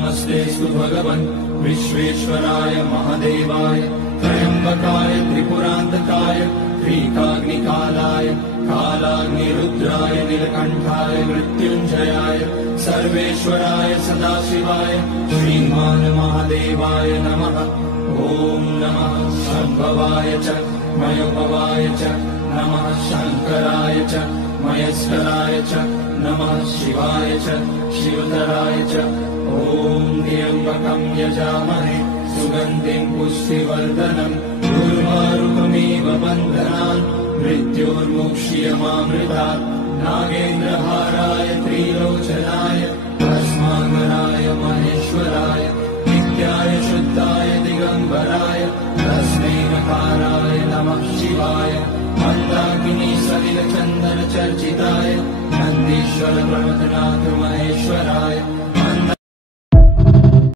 नमस्तेऽस्तु भगवन् विश्वेश्वराय महादेवाय त्र्यम्बकाय त्रिपुरान्तकाय त्रिकाग्निकालाय कालाग्निरुद्राय नीलकण्ठाय मृत्युञ्जयाय सर्वेश्वराय सदाशिवाय श्रीमान् महादेवाय नमः। ॐ नमः शम्भवाय च मयोभवाय च नमः शङ्कराय च मयस्कराय च नमः शिवाय च शिवतराय च। ॐ त्र्यम्बकं यजामहे सुगन्धिं पुष्टिवर्धनम् उर्वारुकमिव बन्धनान् मृत्योर्मुक्ष्यमामृतात्। नागेन्द्रहाराय त्रिलोचनाय भस्माङ्गराय महेश्वराय नित्याय शुद्धाय दिगम्बराय तस्मै नकाराय नमः शिवाय। मन्दाकिनी सलिलचन्दनचर्चिताय नन्दीश्वर प्रमथनाथ महेश्वराय